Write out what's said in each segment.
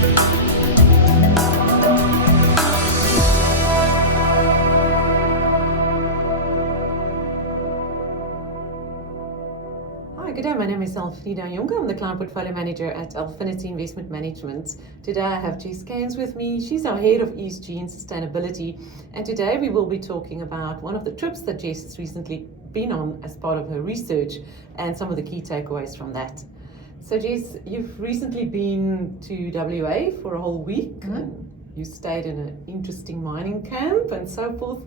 Hi, good day. My name is Elfreda, Jonker. I'm the Client Portfolio Manager at Alphinity Investment Management. Today I have Jess Cairns with me. She's our Head of ESG and Sustainability. And today we will be talking about one of the trips that Jess has recently been on as part of her research and some of the key takeaways from that. So Jess, you've recently been to WA for a whole week. Mm-hmm. You stayed in an interesting mining camp and so forth.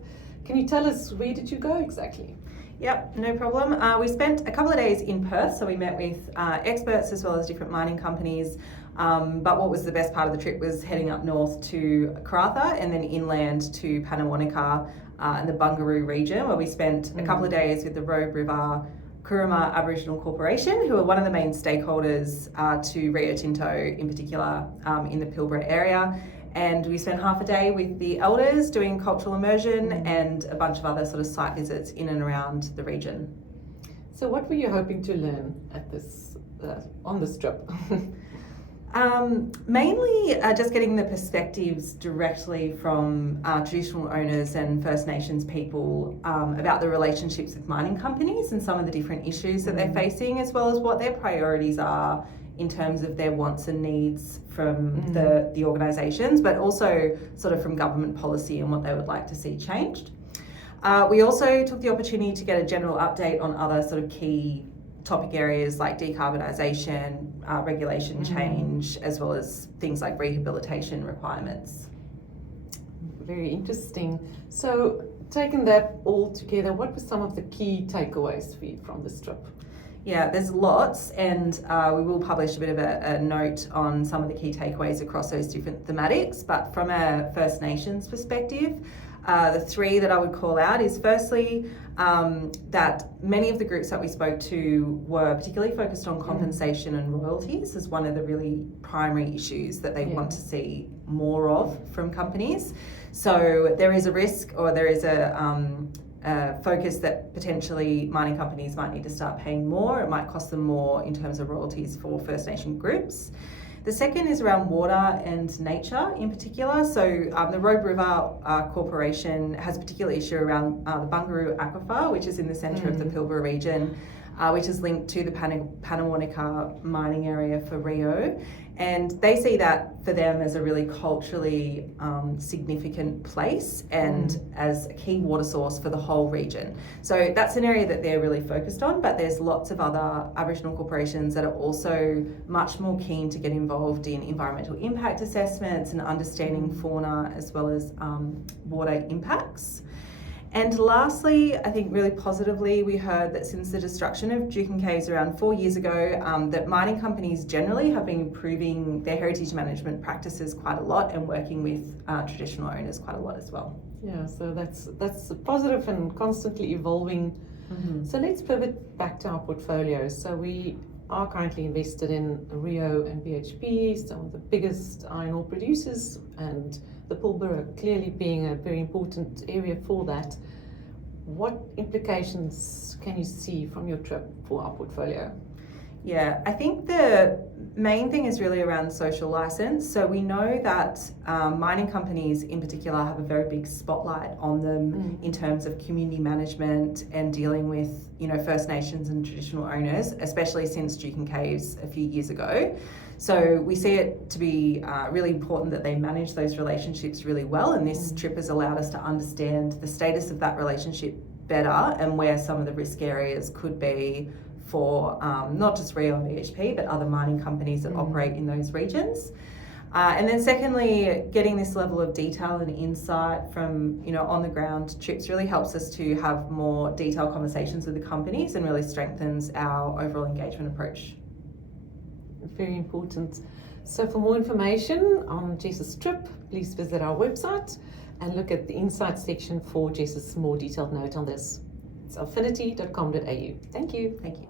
Can you tell us, where did you go exactly? Yep, no problem. We spent a couple of days in Perth, so we met with experts as well as different mining companies. But what was the best part of the trip was heading up north to Karratha and then inland to Pannawonica and the Bungaroo region, where we spent a couple of days with the Robe River Kuruma Aboriginal Corporation, who are one of the main stakeholders to Rio Tinto in particular in the Pilbara area. And we spent half a day with the elders doing cultural immersion and a bunch of other sort of site visits in and around the region. So what were you hoping to learn at this on this trip? Mainly just getting the perspectives directly from traditional owners and First Nations people about the relationships with mining companies and some of the different issues that they're facing, as well as what their priorities are in terms of their wants and needs from the organisations, but also sort of from government policy and what they would like to see changed. We also took the opportunity to get a general update on other sort of key topic areas like decarbonisation, regulation change, as well as things like rehabilitation requirements. Very interesting. So taking that all together, what were some of the key takeaways for you from this trip? Yeah, there's lots, and we will publish a bit of a note on some of the key takeaways across those different thematics. But from a First Nations perspective, the three that I would call out is firstly, that many of the groups that we spoke to were particularly focused on compensation and royalties as one of the really primary issues that they want to see more of from companies. So there is a risk, or there is a focus that potentially mining companies might need to start paying more. It might cost them more in terms of royalties for First Nation groups. The second is around water and nature in particular. So the Robe River Corporation has a particular issue around the Bungaroo Aquifer, which is in the centre of the Pilbara region, which is linked to the Pannawonica mining area for Rio. And they see that for them as a really culturally significant place and as a key water source for the whole region. So that's an area that they're really focused on, but there's lots of other Aboriginal corporations that are also much more keen to get involved in environmental impact assessments and understanding fauna as well as water impacts. And lastly, I think really positively, we heard that since the destruction of Juukan Caves around 4 years ago, that mining companies generally have been improving their heritage management practices quite a lot and working with traditional owners quite a lot as well. Yeah, so that's positive and constantly evolving. So let's pivot back to our portfolio. So we are currently invested in Rio and BHP, some of the biggest iron ore producers, and the Pilbara clearly being a very important area for that. What implications can you see from your trip for our portfolio? Yeah, I think the main thing is really around social license. So we know that mining companies in particular have a very big spotlight on them in terms of community management and dealing with, First Nations and traditional owners, especially since Juukan Caves a few years ago. So we see it to be really important that they manage those relationships really well, and this trip has allowed us to understand the status of that relationship better and where some of the risk areas could be for not just Rio and BHP, but other mining companies that operate in those regions. And then secondly, getting this level of detail and insight from, on the ground trips really helps us to have more detailed conversations with the companies and really strengthens our overall engagement approach. Very important. So for more information on Jess's trip, please visit our website and look at the insights section for Jess's more detailed note on this. It's alphinity.com.au. Thank you. Thank you.